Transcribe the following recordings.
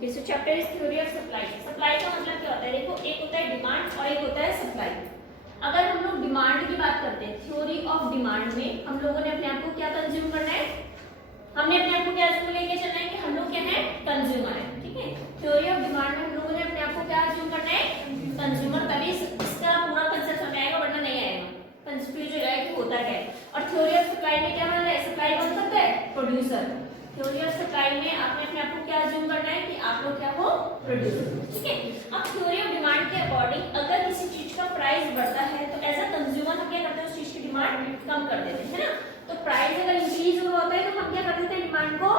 Okay, so chapter is theory of supply. Supply का मतलब क्या होता है? देखो, एक होता है डिमांड और एक होता है सप्लाई। अगर हम लोग डिमांड की बात करते हैं, थ्योरी ऑफ डिमांड में हम लोगों ने अपने आप को क्या कंज्यूम करना है? हमने अपने आप को क्या अज्यूम लेके चलना है कि हम लोग क्या है? कंज्यूमर है। ठीक है, थ्योरी ऑफ डिमांड में हम लोगों ने अपने आप को क्या अज्यूम करना है? कंज्यूमर। तभी इसका पूरा कंसेप्ट समझ आएगा, वरना नहीं आएगा, कंफ्यूज हो जाएगा कि होता क्या है। और थ्योरी ऑफ सप्लाई में क्या बना है? सप्लाई बन सकता है प्रोड्यूसर। थ्योरी ऑफ सप्लाई में आपने अपने आप को क्या अज्यूम करना है कि आप लोग क्या हो? प्रोड्यूसर। ठीक है, अब थ्योरी ऑफ डिमांड के अकॉर्डिंग अगर किसी चीज का प्राइस बढ़ता है तो एज अ कंज्यूमर हम क्या करते हैं? उस चीज की डिमांड कम कर देते हैं, है ना। तो प्राइस अगर इंक्रीज हो रहा होता है तो हम क्या कर देते हैं? डिमांड को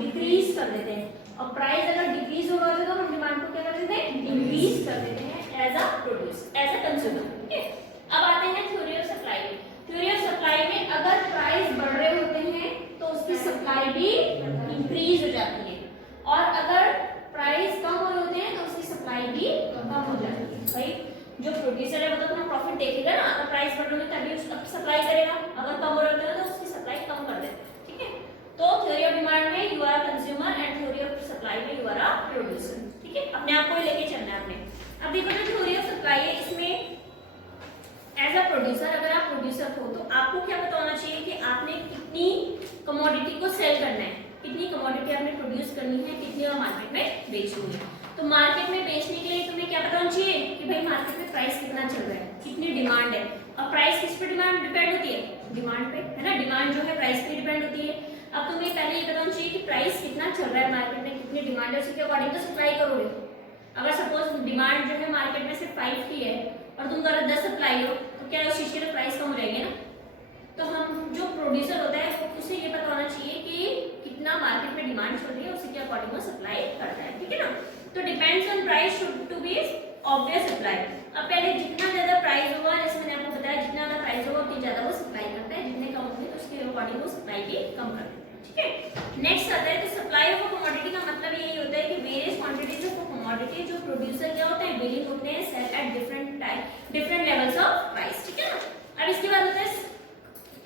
डिक्रीज कर देते हैं। और प्राइस अगर डिक्रीज हो रहा होता है तो हम डिमांड को क्या कर देते हैं? इंक्रीज कर देते हैं as a producer, as a consumer. ठीक है, अब आते हैं theory of supply. Theory of supply में अगर प्राइस बढ़ रहे होते हैं तो उसकी सप्लाई भी इंक्रीज हो जाती है, और अगर प्राइस कम हो रहे होते हैं तो उसकी सप्लाई भी कम हो जाती है। भाई जो प्रोड्यूसर है वो तो अपना प्रॉफिट देखेगा ना, अगर प्राइस बढ़ रहे हैं तभी उसका सप्लाई करेगा, अगर कम हो रहे होते हैं तो उसकी सप्लाई कम कर देते हैं। ठीक है, तो थ्योरी ऑफ डिमांड में you are consumer and theory of supply में यू आर अ प्रोड्यूसर। ठीक है, अपने आप को ही लेके चलना है आपने। अब देखो जो थ्योरी ऑफ सप्लाई है, इसमें एज अ प्रोड्यूसर, अगर आप प्रोड्यूसर हो तो आपको क्या पता होना चाहिए कि आपने कितनी कमोडिटी को सेल करना है, कितनी कमोडिटी आपने प्रोड्यूस करनी है, कितनी और मार्केट में बेचनी है। तो मार्केट में बेचने के लिए तुम्हें क्या पता होना चाहिए कि भाई मार्केट में प्राइस कितना चल रहा है, कितनी डिमांड है। और प्राइस किस पे डिमांड डिपेंड होती है? डिमांड पे, है ना। डिमांड जो है प्राइस पे डिपेंड होती है। अब तुम्हें पहले ये पता होना चाहिए कि प्राइस कितना चल रहा है मार्केट में, कितनी डिमांड है, उसके अकॉर्डिंग तो सप्लाई करोगे। अगर सपोज डिमांड जो है मार्केट में सिर्फ 5 की है और तुम करो 10 सप्लाई हो, क्या उस चीज के प्राइस कम हो जाएंगे ना। तो हम जो प्रोड्यूसर होता है उसे ये पता होना चाहिए कि कितना मार्केट में डिमांड चल रही है, उसी के अकॉर्डिंग वो सप्लाई करता है। ठीक है ना, तो depends on price should to be obvious supply. अब पहले जितना ज्यादा प्राइस होगा, जैसे मैंने आपको बताया, जितना ज्यादा प्राइस होगा उतनी ज्यादा वो सप्लाई करता है, जितने कम होंगे तो उसके अकॉर्डिंग वो सप्लाई भी कम कर देता है। ठीक है, नेक्स्ट आता है तो सप्लाई ऑफ कमोडिटी का मतलब यही होता है कि वेरियस क्वांटिटीज ऑफ कमोडिटी जो प्रोड्यूसर क्या होता है? बिलिंग होते हैं, sell at different levels of price. ठीक है ना, अब इसके बाद होता है,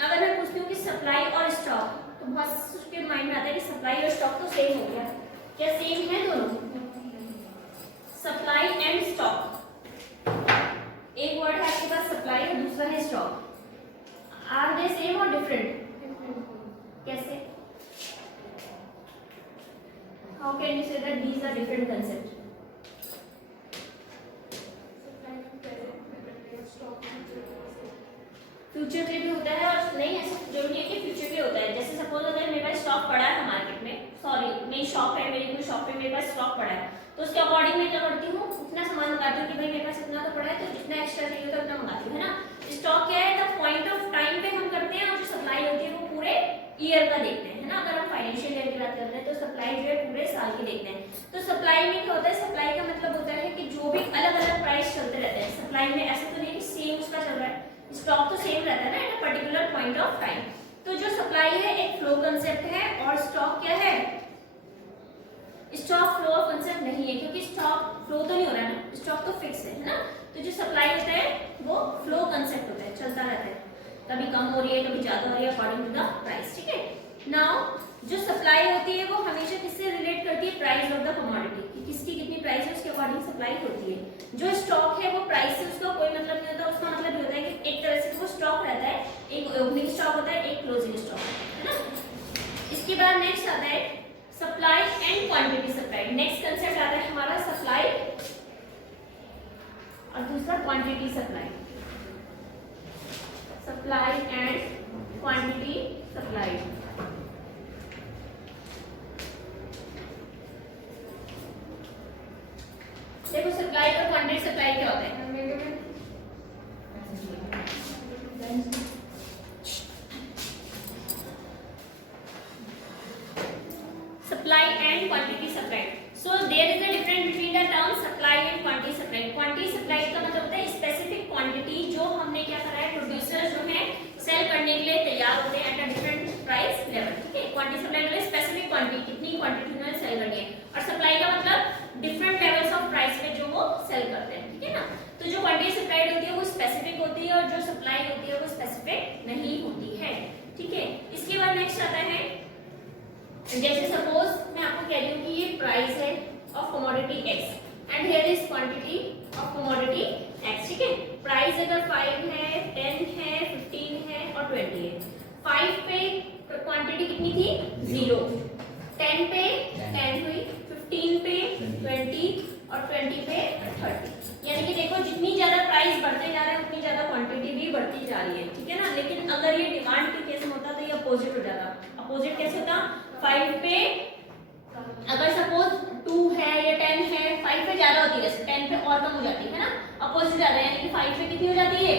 अगर मैं पूछती हूँ कि सप्लाई और स्टॉक, तो बहुत के माइंड में आता है कि सप्लाई और स्टॉक तो सेम हो गया। क्या सेम है दोनों? सप्लाई एंड स्टॉक, एक वर्ड है आपके पास सप्लाई और दूसरा है स्टॉक। आर दे सेम और डिफरेंट? कैसे? How can you say that these are different concept? Future के लिए भी होता है और नहीं, ऐसा जरूरी है कि फ्यूचर के लिए होता है। जैसे सपोज अगर मेरे पास स्टॉक पड़ा है मार्केट में, सॉरी मेरी शॉप है, मेरी कोई शॉप पे मेरे पास स्टॉक पड़ा है, तो उसके अकॉर्डिंग मैं क्या करती हूँ? उतना सामान मंगाती हूँ कि भाई मेरे पास इतना तो पड़ा है, तो जितना एक्स्ट्रा चाहिए होता है उतना मंगाती हूँ, है ना। स्टॉक क्या है? द पॉइंट ऑफ टाइम पे हम करते हैं, और जो सप्लाई होती है वो पूरे ईयर का देखते हैं, है ना। अगर हम फाइनेंशियल ईयर की बात करते हैं तो सप्लाई जो है पूरे साल की देखते हैं। तो सप्लाई में क्या होता है? सप्लाई का मतलब होता है कि जो भी अलग अलग प्राइस चलते रहते हैं सप्लाई में, ऐसा तो नहीं कि सेम उसका चल रहा है, स्टॉक तो सेम रहता है ना at a particular point of time. तो जो सप्लाई है एक फ्लो कंसेप्ट है, और स्टॉक क्या है? स्टॉक फ्लो कंसेप्ट नहीं है, क्योंकि स्टॉक फ्लो तो नहीं हो रहा है ना, स्टॉक तो फिक्स है ना। तो जो सप्लाई होता है वो फ्लो कंसेप्ट होता है, चलता रहता है, कभी कम हो रही है कभी ज्यादा हो रही है अकॉर्डिंग टू द प्राइस। ठीक है, नाउ जो सप्लाई होती है वो हमेशा किससे रिलेट करती है? प्राइस ऑफ द कमोडिटी, कि किसकी कितनी प्राइस है उसके अकॉर्डिंग सप्लाई होती है। जो स्टॉक है वो प्राइस से उसका कोई मतलब नहीं होता, उसका मतलब ये होता है कि एक तरह से वो स्टॉक रहता है, एक ओपनिंग स्टॉक होता है, एक क्लोजिंग स्टॉक है ना। इसके बाद नेक्स्ट आता है supply and quantity supply. Next concept आता है हमारा सप्लाई और दूसरा quantity supply. Supply and quantity supply. देखो सप्लाई और क्वांटिटी सप्लाई क्या होता है? Supply and quantity supply. So there is a difference between the term supply and quantity supply. Quantity supply का मतलब होता है स्पेसिफिक क्वांटिटी जो हमने क्या करा है, प्रोड्यूसर जो है सेल करने के लिए तैयार होते हैं at a different price level. ठीक है, क्वांटिटी सप्लाई मतलब स्पेसिफिक क्वांटिटी, कितनी क्वांटिटी उन्होंने सेल करनी है, और सप्लाई का मतलब डिफरेंट लेवल्स ऑफ प्राइस पे जो वो सेल करते हैं। ठीक है ना, तो जो क्वांटिटी सप्लाई होती है वो स्पेसिफिक होती है और जो सप्लाई होती है वो स्पेसिफिक नहीं होती है। ठीक है, इसके बाद नेक्स्ट आता है, जैसे सपोज मैं आपको कह रही हूँ कि ये प्राइस है of commodity x and here is quantity of commodity x, ठीक है। प्राइस अगर 5 है, 10 है, 15 है और 20 है। 5 पे क्वांटिटी कितनी थी? 0। 10 पे 10 हुई, 15 पे 20 और 20 पे 30। यानी कि देखो जितनी ज्यादा प्राइस बढ़ते जा रहे हैं उतनी ज्यादा क्वांटिटी भी बढ़ती जा रही है, ठीक है ना। लेकिन अगर ये डिमांड के केस में होता तो ये अपोजिट हो जाता। अपोजिट कैसे होता? 5 पे अगर सपोज 2 है या 10 है, 5 पे ज्यादा होती है, 10 पे और कम हो जाती है ना। अपोजिट ज्यादा, यानी कि 5 पे कितनी हो जाती है?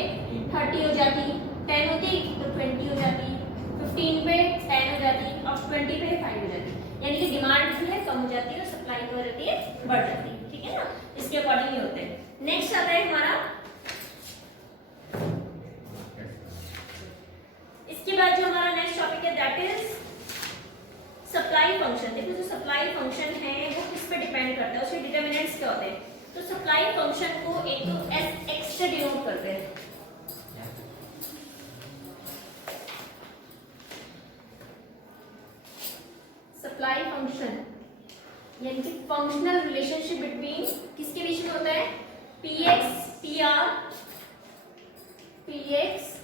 30 हो जाती। 10 होती तो 20 हो जाती, 15 पे 10 हो जाती और 20 पे 5 हो जाती। यानी कि डिमांड जो है कम हो जाती है और सप्लाई हो जाती है बढ़ जाती है, ठीक है ना। इसके अकॉर्डिंग ये होते हैं। नेक्स्ट आता है हमारा, इसके बाद जो हमारा नेक्स्ट टॉपिक है दैट इज सप्लाई फंक्शन। देखो जो सप्लाई फंक्शन है वो किस पे डिपेंड करता है, उसके डिटरमिनेंट्स क्या होते हैं। तो सप्लाई फंक्शन को एक तो एस एक्स से डिनोट करते हैं। सप्लाई फंक्शन यानी कि फंक्शनल रिलेशनशिप बिटवीन किसके बीच में होता है? Px PR, px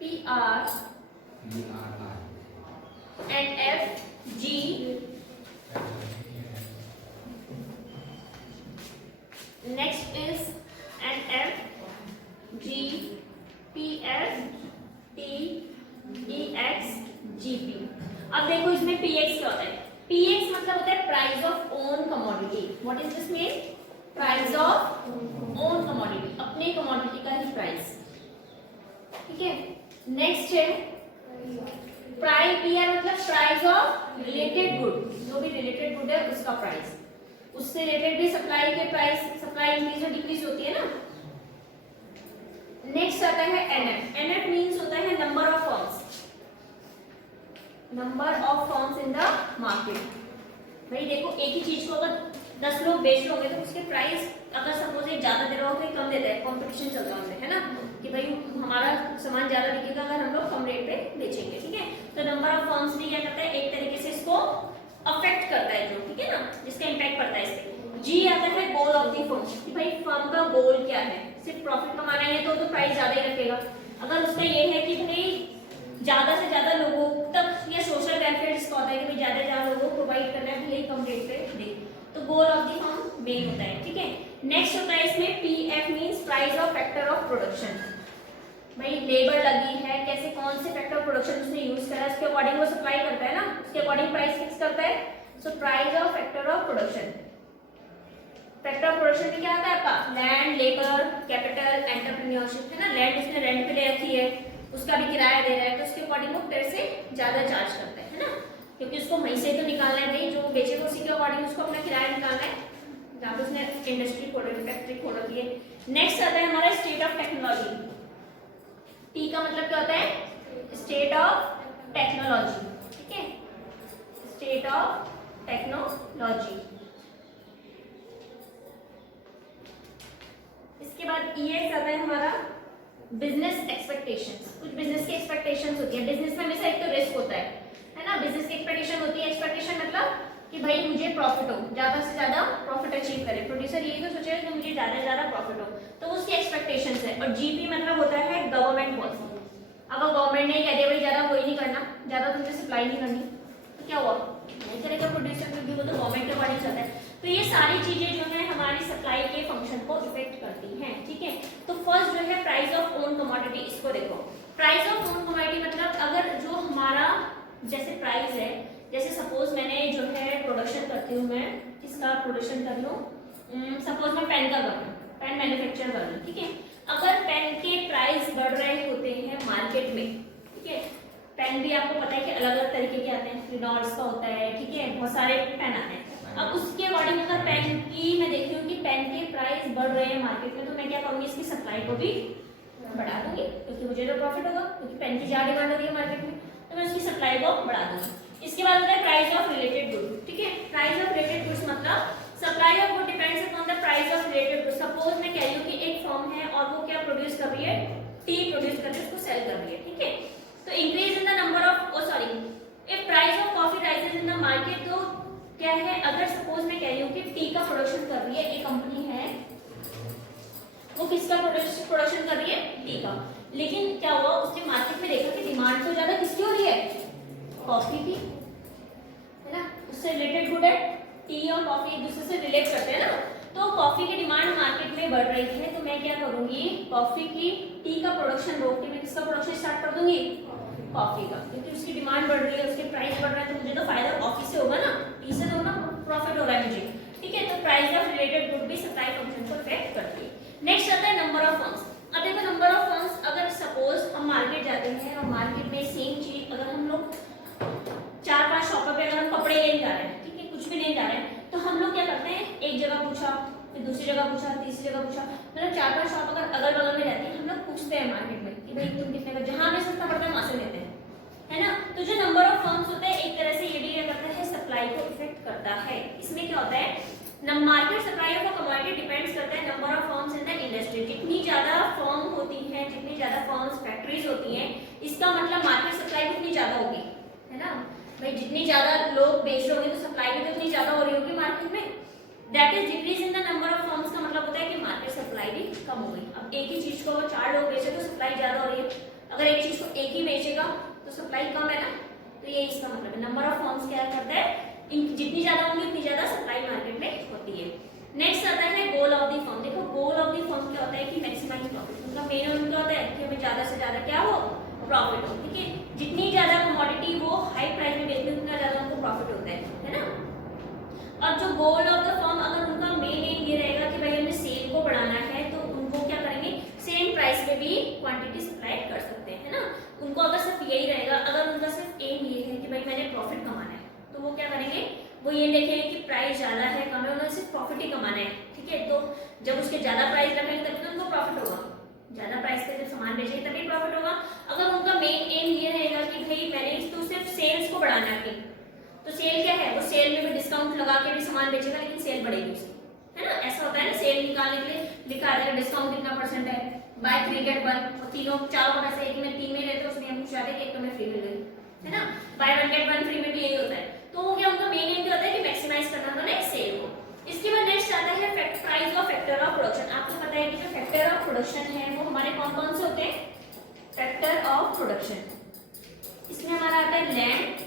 PR and F G next is an F G P F T E X G P। अब देखो इसमें PX क्या होता है? PX मतलब होता है price of own commodity. What is this mean? Price of own commodity, अपने कमोडिटी का ही प्राइस, ठीक है। नेक्स्ट है प्राइस, पीआर मतलब प्राइस ऑफ रिलेटेड गुड, जो भी रिलेटेड गुड है उसका प्राइस, उससे रिलेटेड भी सप्लाई के प्राइस, सप्लाई इंक्रीज और डिक्रीज होती है ना। नेक्स्ट आता है एनएफ। एनएफ मींस होता है number of firms, number of firms in the market. भाई देखो एक ही चीज को अगर 10 लोग बेच रहे तो उसके प्राइस अगर सपोज एक ज्यादा दे रहा हो तो कम देता है, कंपटीशन चल रहा है ना, कि भाई हमारा सामान ज्यादा बिकेगा अगर हम लोग कम रेट पे बेचेंगे, ठीक है। तो नंबर ऑफ फर्म्स भी क्या करता है? एक तरीके से इसको अफेक्ट करता है जो, ठीक है ना, जिसका इंपैक्ट पड़ता है इस पे। जी आता है गोल ऑफ द फर्म, कि भाई फर्म का गोल क्या है? सिर्फ प्रॉफिट कमाना है तो प्राइस ज्यादा ही रखेगा। अगर उसका ये है कि भाई ज्यादा से ज्यादा लोगों तक या सोशल वेलफेयर जिसका होता है कि भाई ज्यादा से ज्यादा लोगों को प्रोवाइड करना है, भले ही कम रेट पे दे, तो goal of the firm main होता है, ठीक है। नेक्स्ट होता है इसमें PF means price of factor of production. भाई लेबर लगी है, कैसे कौन से फैक्टर ऑफ प्रोडक्शन उसने यूज करा, उसके अकॉर्डिंग वो सप्लाई करता है ना, उसके अकॉर्डिंग प्राइस फिक्स करता है। So price of factor of production. Factor of production में क्या आता है आपका? लैंड, लेबर, कैपिटल, एंटरप्रेन्योरशिप, है ना। लैंड उसने रेंट पे ले रखी है, उसका भी किराया दे रहा है, तो उसके अकॉर्डिंग वो तेरे से ज्यादा चार्ज करता है ना, क्योंकि उसको वहीं से तो निकालना है भाई, जो बेचेगा उसी के अकॉर्डिंग उसको अपना किराया निकालना है, जहाँ पे उसने इंडस्ट्री खोल रखी है, फैक्ट्री खोल रखी है। नेक्स्ट आता है हमारा स्टेट ऑफ टेक्नोलॉजी। टी का मतलब क्या होता है? स्टेट ऑफ टेक्नोलॉजी, ठीक है, स्टेट ऑफ टेक्नोलॉजी। इसके बाद ईएक्स आता है हमारा बिजनेस एक्सपेक्टेशंस। कुछ बिजनेस की एक्सपेक्टेशंस होती है, बिजनेस में हमेशा एक तो रिस्क होता है ना। बिजनेस की एक्सपेक्टेशन होती है, एक्सपेक्टेशन मतलब कि भाई मुझे प्रॉफिट हो, ज्यादा से ज्यादा प्रॉफिट अचीव करे, प्रोड्यूसर यही तो सोचेगा कि मुझे ज्यादा से ज्यादा प्रॉफिट हो, तो उसकी एक्सपेक्टेशंस है। और जीपी मतलब होता है गवर्नमेंट पॉलिसी। अगर गवर्नमेंट ने कह दिया भाई ज्यादा कोई नहीं करना, ज्यादा तुमसे सप्लाई नहीं करनी, तो क्या हुआ? नहीं करेगा प्रोड्यूसर, क्योंकि वो तो गवर्नमेंट के अकॉर्डिंग चलता है। तो ये सारी चीजें जो है हमारी सप्लाई के फंक्शन को इफेक्ट करती हैं, ठीक है। तो फर्स्ट जो है प्राइस ऑफ ओन कमोडिटी, इसको देखो। प्राइस ऑफ ओन कमोडिटी मतलब अगर जो हमारा जैसे प्राइस है, जैसे सपोज मैंने जो है प्रोडक्शन करती हूँ, मैं इसका प्रोडक्शन कर लूँ, सपोज मैं पेन का कर लूँ, पेन मैन्युफैक्चर कर लूँ, ठीक है। अगर पेन के प्राइस बढ़ रहे होते हैं मार्केट में, ठीक है, पेन भी आपको पता है कि अलग अलग तरीके के आते हैं, रिनॉल्ड्स का होता है, ठीक है, बहुत सारे पेन आते हैं। अब उसके अकॉर्डिंग अगर पेन की मैं देख रही हूँ कि पेन के प्राइस बढ़ रहे हैं मार्केट में, तो मैं क्या करूँगी? इसकी सप्लाई को भी बढ़ा दूंगी, क्योंकि मुझे तो प्रॉफिट होगा, क्योंकि पेन की ज्यादा डिमांड हो रही है मार्केट में, तो मैं उसकी सप्लाई को बढ़ा दूंगी। इसके बाद होता है प्राइस ऑफ रिलेटेड गुड, ठीक है। प्राइस ऑफ रिलेटेड गुड्स मतलब supply of good depends upon the price of related goods. Suppose मैं कह रही हूँ कि एक फर्म है और वो क्या प्रोड्यूस कर रही है? टी प्रोड्यूस कर रही है, उसको सेल कर रही है, ठीक है। तो increase in the number of, if price of coffee rises in the market, तो क्या है? अगर सपोज मैं कह रही कि टी का प्रोडक्शन कर रही है, एक कंपनी है वो किसका प्रोडक्शन कर रही है, टी का। लेकिन क्या हुआ, उसने मार्केट में देखा कि डिमांड तो ज्यादा किसकी हो रही है, कॉफी की, है ना। उससे रिलेटेड गुड है, टी और कॉफी एक दूसरे से रिलेट करते हैं ना। तो कॉफी की डिमांड मार्केट में बढ़ रही है, तो मैं क्या करूंगी, कॉफी की टी का प्रोडक्शन रोक के मैं किसका प्रोडक्शन स्टार्ट कर दूंगी, कॉफी का, क्योंकि उसकी डिमांड बढ़ रही है, उसके प्राइस बढ़ रहा है, तो मुझे तो फायदा कॉफी से होगा ना, टी से तो ना प्रॉफिट हो रहा है मुझे, ठीक है। तो प्राइस ऑफ रिलेटेड गुड भी सप्लाई फंक्शन को इफेक्ट करती है। नेक्स्ट आता है नंबर ऑफ फर्म्स। अब देखो नंबर ऑफ फर्म्स, अगर सपोज हम मार्केट जाते हैं और मार्केट में सेम चीज अगर हम लोग 4-5 शॉप पे अगर हम कपड़े लेने जा रहे हैं, ठीक है, कुछ भी लेने जा रहे हैं, तो हम लोग क्या करते हैं, एक जगह पूछा, फिर दूसरी जगह पूछा, तीसरी जगह पूछा, मतलब 4-5 शॉप अगर अगल बगल में रहती है, हम लोग पूछते हैं मार्केट में कि भाई तुम कितने का, जहां हमें सस्ता पड़ता है वहां से लेते हैं, है ना। तो जो नंबर ऑफ फर्म्स होते हैं, एक तरह से ये भी क्या करता है, सप्लाई को इफेक्ट करता है। इसमें क्या होता है, market supply of a commodity depends करता है number of firms in the industry. जितनी ज्यादा फर्म होती हैं, जितनी ज्यादा फर्म्स फैक्ट्रीज होती हैं, इसका मतलब मार्केट सप्लाई भी उतनी ज्यादा होगी, है ना भाई। जितनी ज्यादा लोग बेच रहे होंगे तो सप्लाई भी तो उतनी ज्यादा हो रही होगी मार्केट में। That is decrease in the number of firms का मतलब होता है कि मार्केट सप्लाई भी कम हो गई। अब एक ही चीज को अगर 4 लोग बेचे तो सप्लाई ज्यादा हो रही है, अगर एक चीज को एक ही बेचेगा तो सप्लाई कम है ना। तो ये इसका मतलब है नंबर ऑफ फर्म्स क्या करता है, जितनी ज्यादा होंगी उतनी ज्यादा सप्लाई मार्केट में होती है। नेक्स्ट आता है गोल ऑफ द फर्म। देखो गोल ऑफ द फर्म क्या होता है कि मैक्सिमाइज प्रॉफिट, मतलब मेन उनका होता है कि हमें ज्यादा से ज्यादा क्या हो, प्रॉफिट हो, ठीक है। जितनी ज्यादा कमोडिटी वो हाई प्राइस में बेचते हैं उतना ज्यादा उनको प्रॉफिट होता है ना। और जो गोल ऑफ द फर्म, अगर उनका मेन एम ये रहेगा कि भाई हमें सेल को बढ़ाना है, तो उनको क्या करेंगे, सेम प्राइस में भी क्वांटिटी सप्लाई कर सकते हैं, है ना। उनको अगर सिर्फ यही रहेगा, अगर उनका सिर्फ एम ये है कि भाई मैंने प्रॉफिट कमाना है, तो वो क्या करेंगे, वो ये देखेंगे कि प्राइस ज्यादा है कम है, उन्हें सिर्फ प्रॉफिट ही कमाना है, ठीक है। तो जब उसके ज्यादा प्राइस रखेंगे तभी तो उनको प्रॉफिट होगा, ज्यादा प्राइस पे जब सामान बेचेंगे तभी प्रॉफिट होगा। अगर उनका मेन एम ये रहेगा कि भाई मैंने तो सिर्फ सेल्स को बढ़ाना है अपनी, तो सेल क्या है, वो सेल में भी डिस्काउंट लगा के भी सामान बेचेगा, लेकिन सेल बढ़ेगी उसकी, है ना। ऐसा होता है ना, सेल निकालने के लिए लिखा है डिस्काउंट कितना परसेंट है, बाय 3 गेट 1, और तीनों 4 पैसे एक में 3 में लेते, उसमें हम पूछा कि एक तो में फ्री मिल गई, है ना। बाय 1 गेट 1 फ्री में भी यही होता है। तो वो क्या, उनका मेन एम क्या होता है कि मैक्सिमाइज करना उन्होंने सेल को। इसके बाद नेक्स्ट आता है price of factor of production. आपको पता है कि जो फैक्टर ऑफ प्रोडक्शन है वो हमारे कौन कौन से होते हैं, फैक्टर ऑफ प्रोडक्शन, इसमें हमारा आता है लैंड,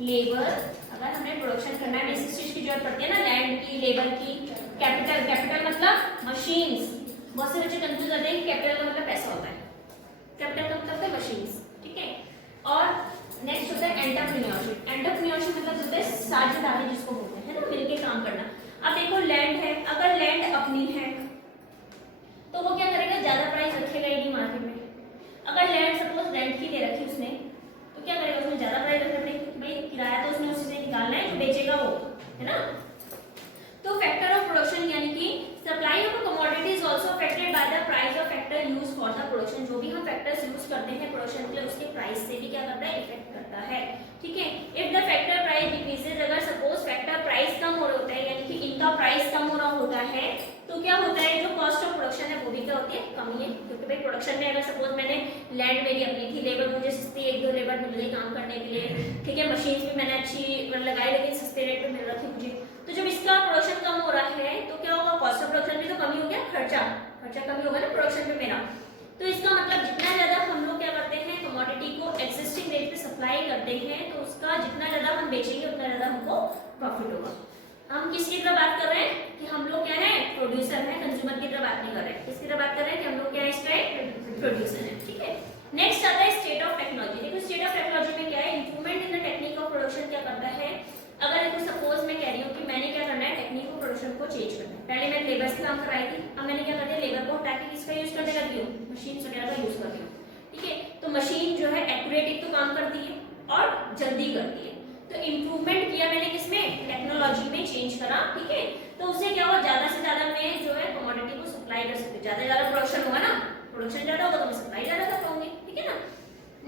लेबर, अगर हमें प्रोडक्शन करना है बेसिक चीज की जरूरत पड़ती है ना, लैंड की, लेबर की, कैपिटल, कैपिटल मतलब मशीन्स। बहुत से बच्चे कंफ्यूज होते हैं कि कैपिटल का मतलब पैसा होता है, कैपिटल का मतलब है मशीन्स, ठीक है। और नेक्स्ट होता है एंटरप्रेन्योरशिप। एंटरप्रेन्योरशिप मतलब होता है साझेदारी जिसको बोलते हैं ना, मिलके काम करना। अब देखो लैंड है, अगर लैंड अपनी है तो वो क्या करेगा, ज्यादा प्राइस रखेगा ही नहीं मार्केट में। अगर लैंड सपोज रेंट की दे रखी उसने, तो क्या करेगा, उसमें ज्यादा प्राइस रखना पड़ेगा, भाई किराया तो उसने उससे निकालना है, जो बेचेगा वो, है ना। तो फैक्टर ऑफ प्रोडक्शन यानी कि supply of commodity is also affected by the price of factor used for the production. जो भी हम फैक्टर्स यूज करते हैं प्रोडक्शन के लिए, उसके प्राइस से भी क्या करता है, इफेक्ट करता है, ठीक है। If the factor price decreases, अगर सपोज फैक्टर प्राइस कम हो रहा होता है, यानी कि इनका प्राइस कम हो रहा होता है, तो क्या होता है, जो कॉस्ट ऑफ प्रोडक्शन है वो भी क्या होती है, कमी है। क्योंकि भाई प्रोडक्शन में अगर सपोज मैंने लैंड मेरी अपनी थी, लेबर मुझे सस्ती 1-2 लेबर मिल गई काम करने के लिए, ठीक है, मशीन भी मैंने अच्छी लगाई लेकिन सस्ते रेट पे मिल रही थी मुझे, तो जब इसका प्रोडक्शन कम हो रहा है तो क्या होगा, कॉस्ट ऑफ प्रोडक्शन भी तो कमी हो गया, खर्चा कमी होगा ना प्रोडक्शन में मेरा। तो इसका मतलब जितना ज्यादा हम लोग क्या करते हैं, कमोडिटी को एक्सिस्टिंग रेट पे सप्लाई करते हैं, तो उसका जितना ज्यादा हम बेचेंगे उतना ज्यादा हमको प्रॉफिट होगा। हम किसकी तरह बात कर रहे हैं कि हम लोग क्या है, प्रोड्यूसर है, कंज्यूमर की तरह बात नहीं कर रहे हैं। किसकी तरह बात कर रहे हैं कि हम लोग क्या है, इसका प्रोड्यूसर है, ठीक है। नेक्स्ट आता है स्टेट ऑफ टेक्नोलॉजी। देखो स्टेट ऑफ टेक्नोलॉजी में क्या है, improvement in the technique of production क्या करता है। अगर देखो सपोज मैं कह रही हूँ कि मैंने क्या करना है, टेक्निक ऑफ प्रोडक्शन को चेंज करना है। पहले मैं लेबर से काम कराई थी, अब मैंने क्या कर दिया, लेबर को हटा के किसका यूज करने लगी हूँ, मशीन वगैरह का यूज कर रही हूँ, ठीक है। तो मशीन जो है एक्यूरेट एक तो काम करती है और जल्दी करती है। तो इंप्रूवमेंट किया मैंने किसमें, टेक्नोलॉजी में चेंज करा, ठीक है। तो उससे क्या हुआ, ज्यादा से ज्यादा मैं जो है कमोडिटी को सप्लाई कर सकती हूँ, ज्यादा से ज्यादा प्रोडक्शन होगा ना, प्रोडक्शन ज्यादा होगा तो मैं सप्लाई ज्यादा कर पाऊंगी, ठीक है ना।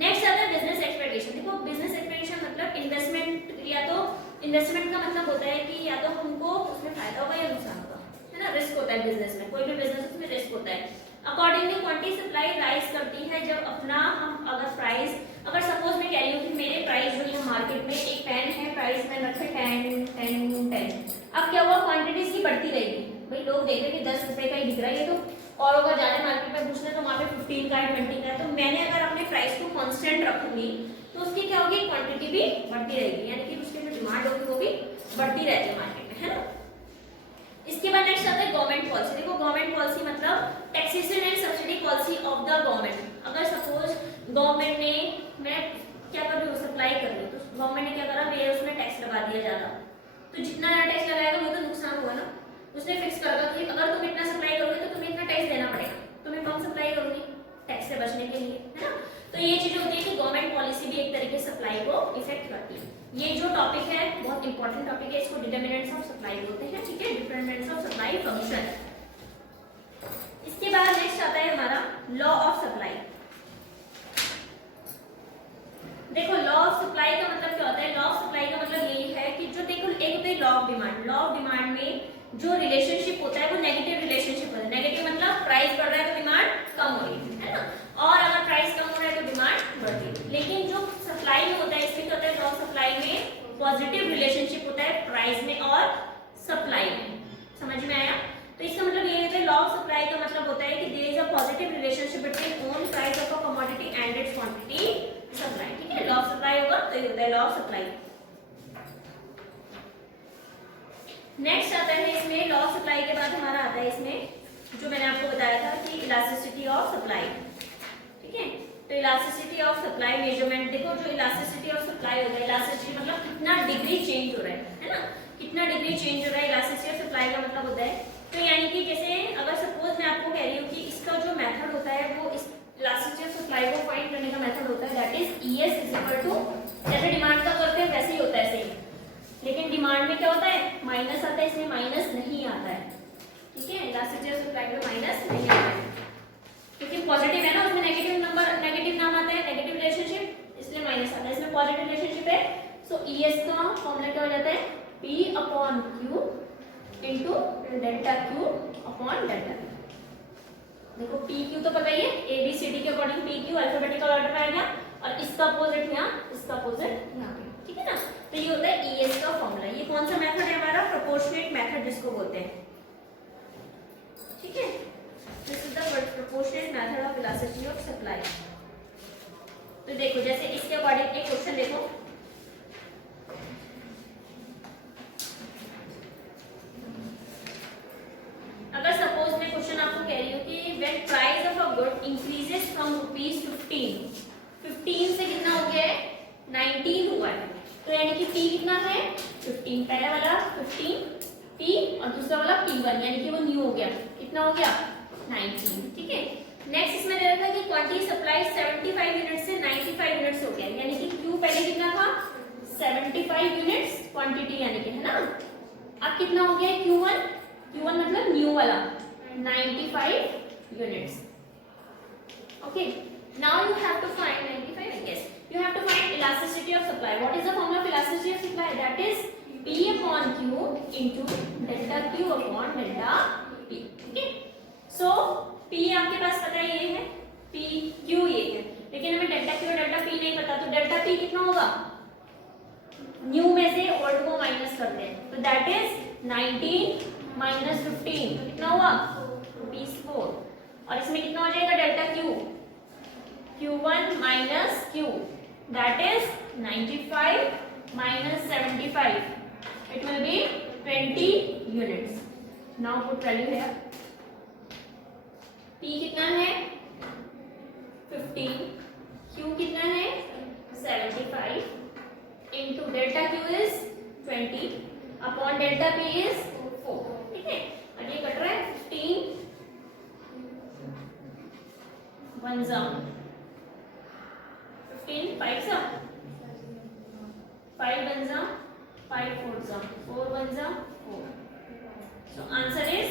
नेक्स्ट आता है बिजनेस एक्सपेक्टेशन। देखो बिजनेस एक्सपेक्टेशन मतलब इन्वेस्टमेंट, या तो इन्वेस्टमेंट का मतलब होता है कि या तो हमको उसमें फायदा होगा या नुकसान होगा, है ना। रिस्क होता है बिजनेस में, कोई भी बिजनेस उसमें रिस्क होता है। अकॉर्डिंगली क्वांटिटी सप्लाई राइज करती है जब अपना हम अगर प्राइस, अगर सपोज मैं कह रही हूँ कि मेरे प्राइस जो है मार्केट में, एक पेन है प्राइस में रखे 10, देख रहे हैं कि 10 रुपए का ही दिख रहा है, ये तो और अगर जाने मार्केट में पूछना तो वहाँ पे 15 का है, 20 का है। तो मैंने अगर अपने प्राइस को कांस्टेंट रखूंगी तो उसकी क्या होगी, क्वांटिटी भी बढ़ती रहेगी, यानी कि उसकी जो डिमांड होगी वो भी बढ़ती रहती है मार्केट में, है ना। इसके बाद नेक्स्ट आता है गवर्नमेंट पॉलिसी। देखो गवर्नमेंट पॉलिसी मतलब taxation and subsidy policy of the government. अगर सपोज गवर्नमेंट ने, मैं क्या कर रही हूँ, सप्लाई कर रही हूँ, तो गवर्नमेंट ने क्या करा, मेरे उसमें टैक्स लगा दिया ज्यादा, तो जितना टैक्स लगाएगा वो तो नुकसान हुआ ना। उसने फिक्स कर दिया कि अगर तुम इतना सप्लाई करोगे तो तुम्हें इतना टैक्स देना पड़ेगा, तुम्हें कम सप्लाई करोगी टैक्स से बचने के लिए, है ना। तो ये चीज होती है कि गवर्नमेंट पॉलिसी भी एक तरीके से सप्लाई को इफेक्ट करती है। ये जो टॉपिक है बहुत इंपॉर्टेंट टॉपिक है, इसको डिटरमिनेंट्स ऑफ सप्लाई बोलते हैं, ठीक है, डिटरमिनेंट्स ऑफ सप्लाई फंक्शन। इसके बाद नेक्स्ट आता है हमारा लॉ ऑफ सप्लाई। देखो लॉ ऑफ सप्लाई का मतलब क्या होता है, लॉ ऑफ सप्लाई का मतलब यही है कि जो देखो एक होता है law of demand. Law of demand में जो रिलेशनशिप होता है वो नेगेटिव रिलेशनशिप होता है। नेगेटिव मतलब प्राइस बढ़ रहा है तो डिमांड कम हो रही है ना, और अगर प्राइस कम हो रहा है तो डिमांड बढ़ रही है। लेकिन जो सप्लाई में होता है, इसमें क्या होता है, लॉ ऑफ सप्लाई में पॉजिटिव रिलेशनशिप होता है प्राइस में और सप्लाई में। समझ में आया। तो इसका मतलब ये होता है, लॉ ऑफ सप्लाई का मतलब होता है कि there is a positive relationship between own price of a commodity and its quantity supply, ठीक है। लॉ ऑफ सप्लाई होगा तो ये होता है लॉ ऑफ सप्लाई। नेक्स्ट आता है इसमें लॉ ऑफ सप्लाई के बाद हमारा आता है इसमें जो मैंने आपको बताया था कि इलास्टिसिटी ऑफ सप्लाई, ठीक है। तो इलास्टिसिटी ऑफ सप्लाई मेजरमेंट, देखो जो इलास्टिसिटी ऑफ सप्लाई होता है, इलास्टिसिटी मतलब कितना डिग्री चेंज हो रहा है ना, कितना डिग्री चेंज हो रहा है, इलास्टिसिटी ऑफ सप्लाई का मतलब होता है। तो यानी कि जैसे अगर सपोज मैं आपको कह रही हूँ कि इसका जो मेथड होता है वो इस इलास्टिसिटी ऑफ सप्लाई को फाइंड करने का मेथड होता है, that is ES is equal to, जैसे डिमांड का करते हैं वैसे ही होता है सेम, लेकिन डिमांड में क्या होता है, माइनस आता है, इसमें माइनस नहीं आता है, ठीक है। इलास्टिसिटी ऑफ सप्लाई में माइनस नहीं आता है क्योंकि पॉजिटिव है ना, उसमें नेगेटिव नंबर, नेगेटिव नाम आता है, नेगेटिव रिलेशनशिप, इसलिए माइनस आता है। इसमें पॉजिटिव रिलेशनशिप है, सो ES का फॉर्मूला क्या हो जाता है, P/Q into delta Q upon delta P। देखो PQ तो पता ही है, ABCD के अकॉर्डिंग PQ अल्फाबेटिकल ऑर्डर में आएगा और इसका अपोजिट यहाँ, इसका अपोजिट यहाँ पे, ठीक है ना। तो ये होता है ES का फॉर्मूला। ये कौन सा मेथड है हमारा, प्रोपोर्शनेट मेथड जिसको बोलते हैं, ठीक है। This is the proportionate method of elasticity of supply. तो देखो जैसे इसके अकॉर्डिंग एक क्वेश्चन देखो, अगर सपोज मैं क्वेश्चन आपको कह रही हूँ कि when price of a good increases from ₹15, 15 से कितना हो गया है, 19 हुआ है, तो यानी कि P कितना है, 15, पहला वाला 15 P और दूसरा वाला P1, यानी कि वो न्यू हो गया, कितना हो गया, 19, ठीक है। नेक्स्ट इसमें दे रखा है कि क्वांटिटी सप्लाई 75 यूनिट से 95 यूनिट्स हो गया, यानी कि Q पहले कितना था, 75 यूनिट्स क्वांटिटी, यानी कि है ना, अब कितना हो गया Q1, Q1 मतलब न्यू वाला 95 units, okay. Now you have to find 95, yes, you have to find elasticity of supply. What is the formula of elasticity of supply? That is P upon Q into delta Q upon delta P, okay. So P आपके पास पता है ये है, P Q ये है, लेकिन हमें delta Q और डेल्टा P नहीं पता, तो डेल्टा P कितना होगा, न्यू में से ओल्ड को माइनस करते हैं, तो दैट इज 19 माइनस 15, तो कितना हुआ 24, और इसमें कितना हो जाएगा delta Q, Q1 minus Q, that is 95 minus 75, it will be 20 units. Now put value here. P कितना है 15, Q कितना है 75 into delta Q is 20 upon delta P is 4, ठीक है। अब ये कट रहा है 15 1 जा 15 5 जा 5 1 जा 5 4 जा 4 1 जा 4, so answer is